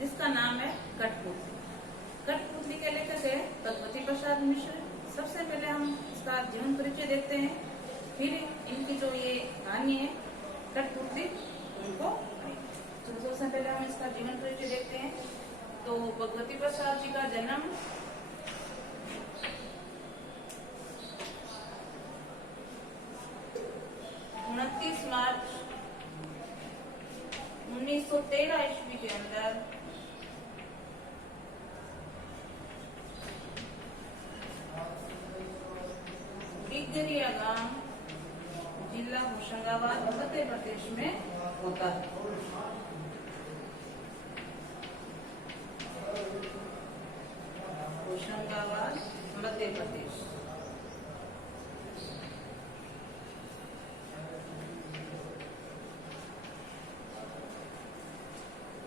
जिसका नाम है कठपुतली। कठपुतली के लेखक है भगवती प्रसाद मिश्र। सबसे पहले हम इसका जीवन परिचय देखते हैं, फिर इनकी जो ये कहानी है कठपुतली उनको सबसे पहले हम इसका जीवन परिचय देखते हैं। तो भगवती प्रसाद जी का जन्म 29 मार्च 1913 ईस्वी के अंदर टिकरिया गांव, जिला होशंगाबाद, मध्य प्रदेश में होता है। होशंगाबाद, मध्य प्रदेश।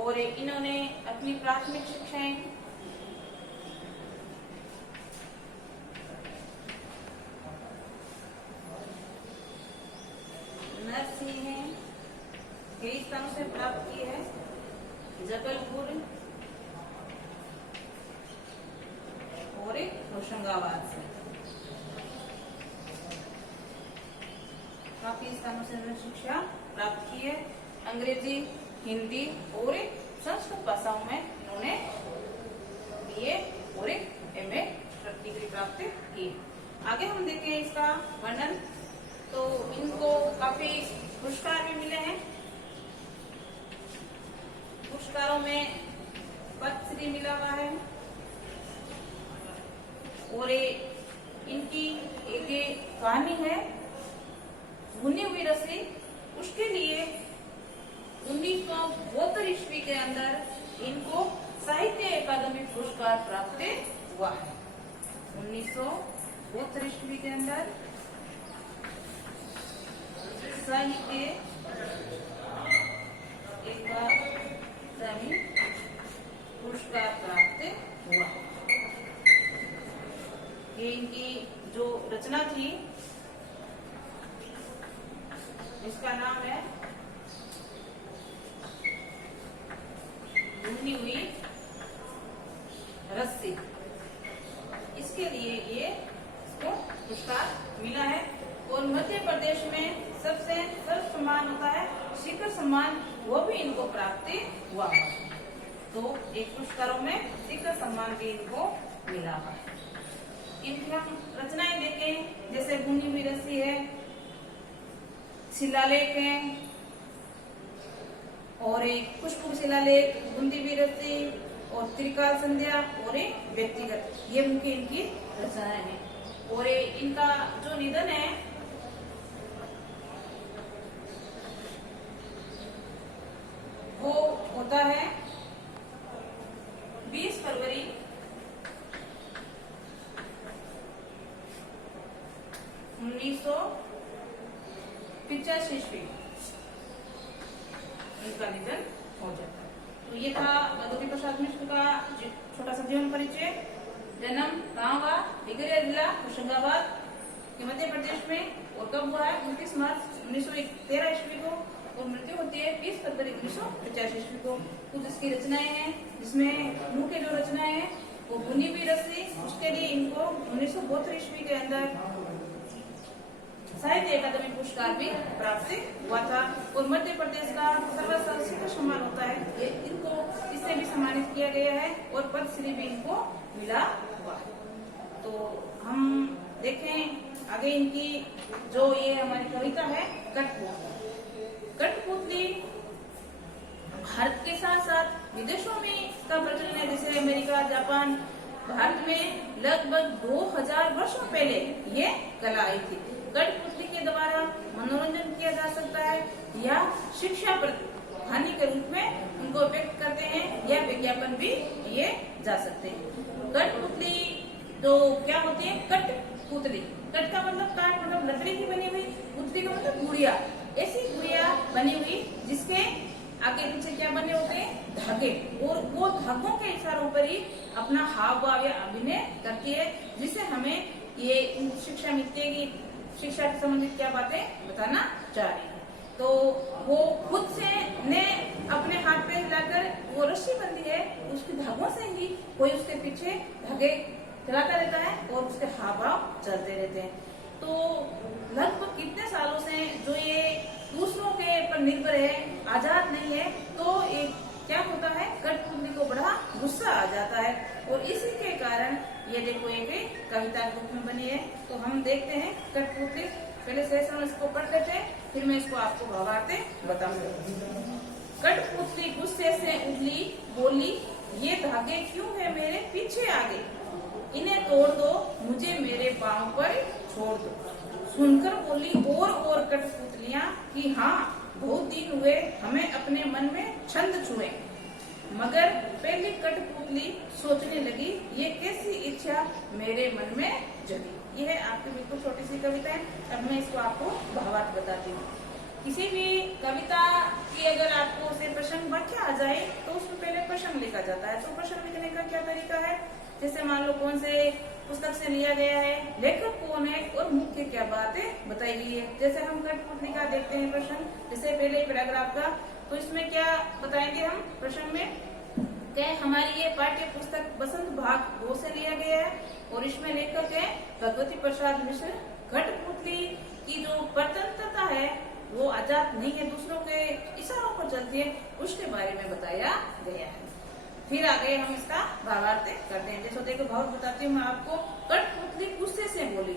और इन्होंने अपनी प्राथमिक शिक्षाएं नरसिंह कई स्थानों से प्राप्त की है, जबलपुर और होशंगाबाद से काफी स्थानों से शिक्षा प्राप्त की है। अंग्रेजी, हिंदी और संस्कृत भाषाओं में इन्होंने बीए और एमए डिग्री प्राप्त की। आगे हम देखें इसका वर्णन, तो इनको काफी पुरस्कार भी मिले हैं। पुरस्कारों में पद्मश्री मिला हुआ है और इनकी एक कहानी है भुनी हुई रस्सी, उसके लिए 1972 ईस्वी के अंदर इनको साहित्य अकादमी पुरस्कार प्राप्त हुआ है। 1972 ईस्वी के अंदर साहित्य अकादमी पुरस्कार प्राप्त हुआ। ये इनकी जो रचना थी इसका नाम है भुनी हुई रस्सी। इसके लिए ये इसको पुरस्कार मिला है। और मध्य प्रदेश में सबसे सर्वोच्च सम्मान होता है शिखर सम्मान, वो भी इनको प्राप्त हुआ है। तो एक पुरस्कारों में शिखर सम्मान भी इनको मिला है। इनकी हम रचनाएं देखें, जैसे भुनी हुई रस्सी है, शिलालेख है और एक पुष्प शिलालेख, बूंदी हुई रस्सी और त्रिकाल संध्या और एक व्यक्तिगत, ये मुख्य इनकी रचनाएं हैं। और इनका जो निधन है वो होता है 20 फरवरी 1985 ईस्वी इनका निधन हो जाता है। तो ये था भगवती प्रसाद मिश्र का छोटा सा जीवन परिचय। जन्म कहाँ हुआ? टिकरिया जिला होशंगाबाद के मध्य प्रदेश में। और कब हुआ है? 29 मार्च 1913 ईस्वी को। और मृत्यु होती है 20 फरवरी 1985 ईस्वी को। कुछ इसकी रचनाएं हैं, जिसमें मुख्य जो रचनाएं हैं वो भुनी हुई रस्सी, उसके लिए इनको 1972 ईस्वी के अंदर साहित्य अकादमी पुरस्कार भी प्राप्त हुआ था। और मध्य प्रदेश का सर्वोच्च शिखर सम्मान होता है, ये इनको इससे भी सम्मानित किया गया है और पद्मश्री भी इनको मिला हुआ। तो हम देखें आगे इनकी जो ये हमारी कविता है कठपुतली। कठपुतली भारत के साथ साथ विदेशों में इसका प्रचलन है, जैसे अमेरिका, जापान। भारत में लगभग 2000 वर्षों पहले ये कला आई थी। कठपुतली के द्वारा मनोरंजन किया जा सकता है या शिक्षा कहानी के रूप में उनको व्यक्त करते हैं या विज्ञापन भी किए जा सकते हैं। कठपुतली तो क्या होती है? कठपुतली, कट का मतलब काट, मतलब लकड़ी की बनी हुई, पुतली का मतलब गुड़िया। ऐसी गुड़िया बनी हुई जिसके आगे पीछे क्या बने होते हैं? धागे। और वो धागों के इशारों पर ही अपना हाव भाव या अभिनय करती है, जिससे हमें ये शिक्षा मिलती है कि शिक्षा से संबंधित क्या बातें बताना चाह रही है। तो वो खुद से ने अपने हाथ पे हिलाकर वो रस्सी बंधी है, उसके धागों से ही कोई उसके पीछे धागे चलाता रहता है और उसके हाव भाव चलते रहते हैं। तो लगभग कितने सालों से जो ये दूसरों के पर निर्भर है, आजाद नहीं है, तो एक क्या होता है, कठपुतली को बड़ा गुस्सा आ जाता है और इसी के कारण ये देखो एक कविता के रूप में बनी है। तो हम देखते हैं कठपुतली, पहले से हम इसको पढ़ लेते हैं, फिर मैं इसको आपको भावार्थ बताऊंगी। कठपुतली गुस्से से उछली, बोली ये धागे क्यों है मेरे पीछे आगे, इन्हें तोड़ दो, मुझे मेरे पांव पर छोड़ दो। सुनकर बोली और कठपुतलियां कि हाँ बहुत दिन हुए हमें अपने मन में छंद छुए। मगर पहली कठपुतली सोचने लगी ये कैसी इच्छा मेरे मन में जगी। यह आपकी बिल्कुल छोटी सी कविता है। अब मैं इसको आपको भावार्थ बताती हूँ। किसी भी कविता की अगर आपको उसे प्रसंग व्याख्या आ जाए तो उसमें पहले प्रसंग लिखा जाता है। तो प्रसंग लिखने का क्या तरीका है, जैसे मान लो कौन से पुस्तक से लिया गया है, लेखक कौन है और मुख्य क्या बात है बताई गई है। जैसे हम कठपुतली का देखते हैं प्रसंग, जैसे पहले पैराग्राफ का, तो इसमें क्या बताएंगे हम प्रसंग में कि हमारी ये पाठ्य पुस्तक बसंत भाग 2 से लिया गया है और इसमें लेखक है भगवती प्रसाद मिश्र। कठपुतली की जो स्वतंत्रता है वो आजाद नहीं है, दूसरों के इशारों पर चलती है, उसके बारे में बताया गया है। फिर आगे हम इसका भावार्थ करते हैं। जैसे देखो भाव बताती हूँ मैं आपको। कठपुतली गुस्से से बोली,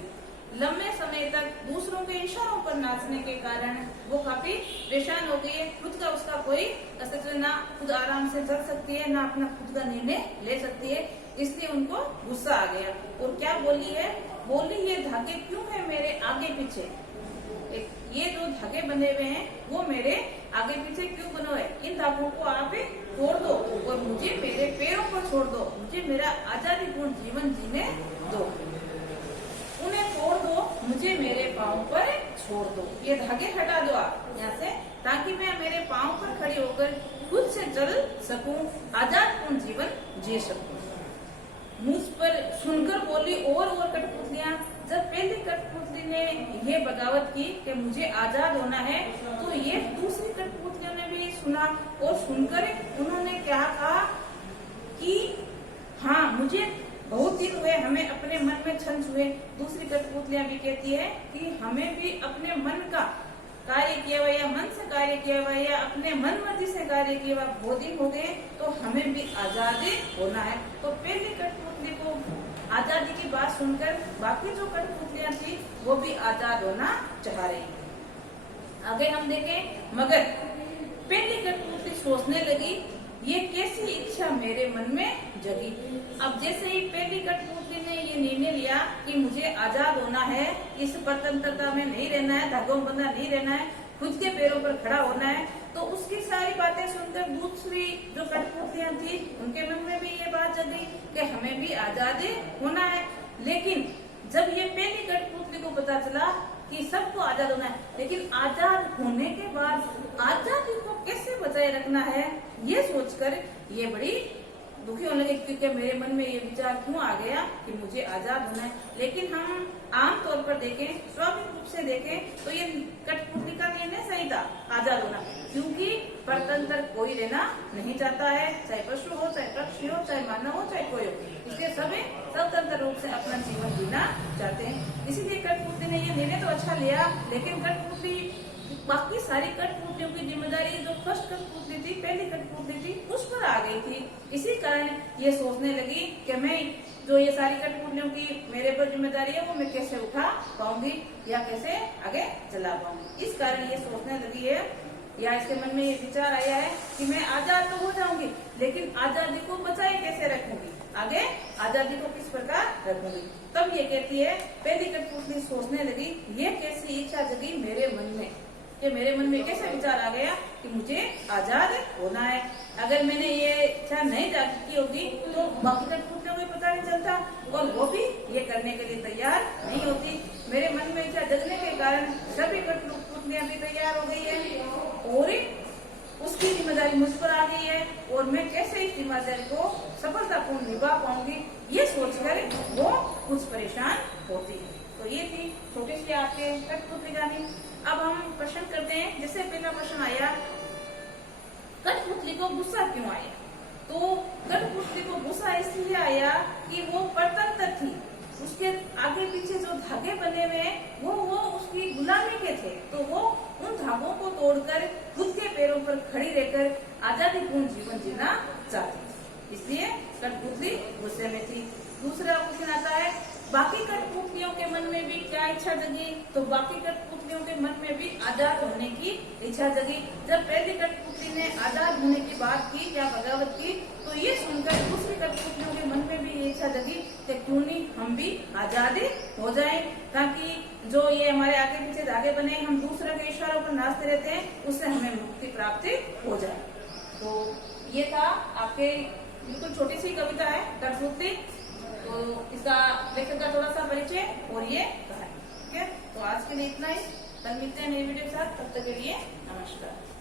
लंबे समय तक दूसरों के इशारों पर नाचने के कारण वो काफी परेशान हो गई है। खुद का उसका कोई अस्तित्व, ना खुद आराम से चल सकती है, ना अपना खुद का निर्णय ले सकती है, इसलिए उनको गुस्सा आ गया। और क्या बोली है, बोली ये धागे क्यों है मेरे आगे पीछे, ये जो धागे बंधे हुए हैं वो मेरे आगे पीछे क्यों बने हुए, इन धागों को आप तोड़ दो और मुझे मेरे पैरों पर छोड़ दो, मुझे मेरा आजादीपूर्ण जीवन जीने दो। उन्हें तोड़ दो, मुझे मेरे पाँव पर छोड़ दो। ये धागे हटा दो आप यहाँ से, ताकि मैं मेरे पाँव पर खड़ी होकर खुद से चल सकूं, आजादपूर्ण जीवन जी सकूं। मुझ पर सुनकर बोली और कठपुतलियां। जब पहली कठपुतली ने ये बगावत की कि मुझे आजाद होना है, तो ये दूसरी कठपुतलियों ने भी सुना और सुनकर उन्होंने क्या कहा कि हाँ मुझे बहुत दिन हुए हमें अपने मन में छंद हुए। दूसरी कठपुतलियां भी कहती है कि हमें भी अपने मन का कार्य किया हुआ या मन से कार्य किया हुआ या अपने मन मर्जी से कार्य किया हुआ बहुत दिन हो गए, तो हमें भी आजाद होना है। तो पहली कठपुतली को आजादी की बात सुनकर बाकी जो कठपुतलियां थी वो भी आजाद होना चाह रही थी। आगे हम देखें, मगर पहली कठपुतली सोचने लगी ये कैसी इच्छा मेरे मन में जगी। अब जैसे ही पहली कठपुतली ने ये निर्णय लिया कि मुझे आजाद होना है, इस स्वतंत्रता में नहीं रहना है, धागों में बंधा नहीं रहना है, खुद के पैरों पर खड़ा होना है, तो उसकी सारी बातें सुनकर दूसरी जो कठपुतलियां थी उनके मन में भी ये बात जगी कि हमें भी आजाद होना है। लेकिन जब ये पहली कठपुतली को पता चला कि सबको आजाद होना है, लेकिन आजाद होने के बाद आजादी को कैसे बचाए रखना है, ये सोचकर ये बड़ी दुखी होने लगी, क्योंकि मेरे मन में ये विचार क्यों आ गया कि मुझे आजाद होना है। लेकिन हम आमतौर पर देखें, स्वाभाविक रूप से देखें, तो ये कठपुतली का निर्णय सही था, आजाद होना, क्योंकि स्वतंत्र कोई रहना नहीं चाहता है, चाहे पशु हो, चाहे पक्षी हो, चाहे मानव हो, चाहे कोई हो, इसलिए सभी स्वतंत्र रूप से अपना जीवन जीना चाहते हैं। इसीलिए कठपुतली ने ये निर्णय तो अच्छा लिया, लेकिन कठपुतली बाकी सारी कठपुतलियों की जिम्मेदारी जो फर्स्ट कठपुतली थी, पहली कठपुतली थी, उस पर आ गई थी। इसी कारण ये सोचने लगी कि मैं जो ये सारी कठपुतलियों की मेरे पर जिम्मेदारी है वो मैं कैसे उठा पाऊंगी या कैसे आगे चला पाऊंगी। इस कारण ये सोचने लगी है, या इसके मन में ये विचार आया है कि मैं आजाद तो हो जाऊंगी, लेकिन आजादी को बचाए कैसे रखूंगी, आगे आजादी को किस प्रकार रखूंगी। तब ये कहती है, पहली कठपुतली सोचने लगी ये कैसी इच्छा जगी मेरे मन में, कि मेरे मन में कैसा विचार आ गया कि मुझे आजाद होना है। अगर मैंने ये इच्छा नहीं जागृत की होगी तो बाकी कठपुतलियों को पता नहीं चलता और वो भी ये करने के लिए तैयार नहीं होती। मेरे मन में इच्छा जगने के कारण सभी कठपुतलियां भी तैयार हो गई है और उसकी जिम्मेदारी मुझ पर आ गई है और मैं कैसे इस जिम्मेदारी को सफलतापूर्ण निभा पाऊंगी, ये सोचकर वो कुछ परेशान होती है। तो ये थी छोटी सी आपके कठपुतली कहानी। अब हम प्रश्न करते हैं। जैसे पहला प्रश्न आया, कठपुतली को गुस्सा क्यों आया? तो कठपुतली को गुस्सा इसलिए आया कि वो परतंत्र थी, उसके आगे पीछे जो धागे बने हुए हैं वो उसकी गुलामी के थे, तो वो उन धागों को तोड़कर खुद के पैरों पर खड़ी रहकर आजादीपूर्ण जीवन जीना चाहती थी, इसलिए कठपुतली गुस्से में थी। दूसरा क्वेश्चन आता है, बाकी कठपुतलियों के मन में भी क्या इच्छा जगी? तो बाकी कठपुतलियों के मन में भी आजाद होने की इच्छा जगी। जब पहली कठपुतली ने आजाद होने की बात की या बगावत की, तो ये सुनकर दूसरी कठपुतलियों के मन में भी ये इच्छा जगी कि क्यों नहीं हम भी आजाद हो जाएं, ताकि जो ये हमारे आगे पीछे धागे बने हम दूसरे के इशारों पर नाचते रहते हैं, उससे हमें मुक्ति प्राप्ति हो जाए। तो ये था आपके बिल्कुल छोटी सी कविता है कठपुतली, तो इसका लेखक का थोड़ा सा परिचय और ये कहानी। ठीक है, तो आज के लिए इतना ही। कल मिलते हैं नई वीडियो के साथ, तब तक के लिए नमस्कार।